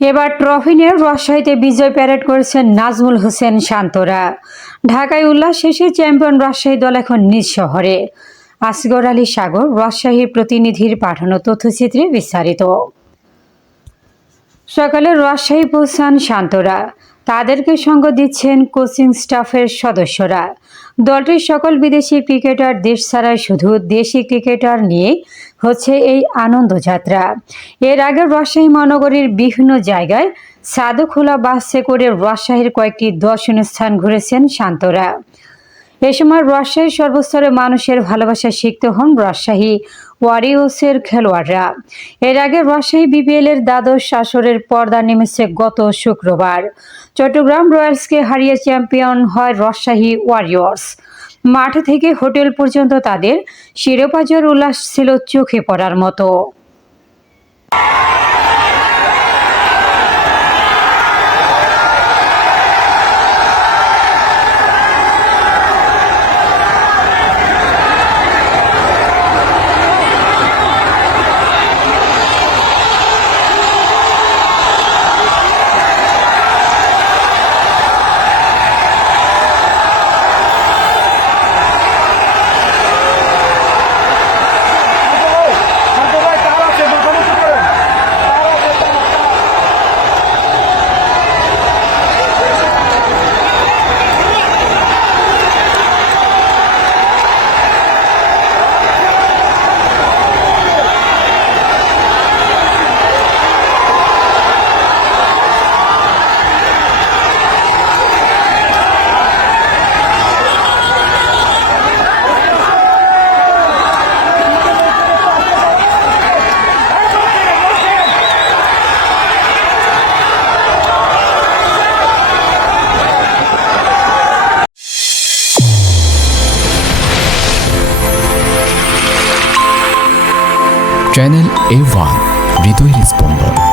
এবার ট্রফি নিয়ে রাজশাহীতে বিজয় প্যারেড করেছেন নাজমুল হোসেন শান্তরা। ঢাকায় উল্লাস শেষে চ্যাম্পিয়ন রাজশাহী দল এখন নিজ শহরে। আসগর আলী সাগর, রাজশাহীর প্রতিনিধির পাঠানো তথ্যচিত্রে বিস্তারিত। সকালে রাজশাহী পৌঁছান শান্তরা। তাদেরকে সঙ্গ দিচ্ছেন কোচিং স্টাফের সদস্যরা। দলটির সকল বিদেশি ক্রিকেটার দেশ ছাড়াই শুধু দেশি ক্রিকেটার নিয়ে হচ্ছে এই আনন্দযাত্রা। এর আগে রাজশাহী মহানগরীর বিভিন্ন জায়গায় সাদুখোলা বাসে করে রাজশাহীর কয়েকটি দর্শনীয় স্থান ঘুরেছেন শান্তরা। এ সময় রাজশাহীর সর্বস্তরের মানুষের ভালোবাসা শিখতে হন রাজশাহী ওয়ারিয়র্সের খেলোয়াড়রা। এর আগে রাজশাহী বিপিএল-এর দ্বাদশ আসরের পর্দা নেমেছে গত শুক্রবার। চট্টগ্রাম রয়্যালসকে হারিয়ে চ্যাম্পিয়ন হয় রাজশাহী ওয়ারিয়র্স। মাঠ থেকে হোটেল পর্যন্ত তাদের শিরোপা জয়ের উল্লাস ছিল চোখে পড়ার মতো। চ্যানেল A1 হৃদয়ের স্পন্দন।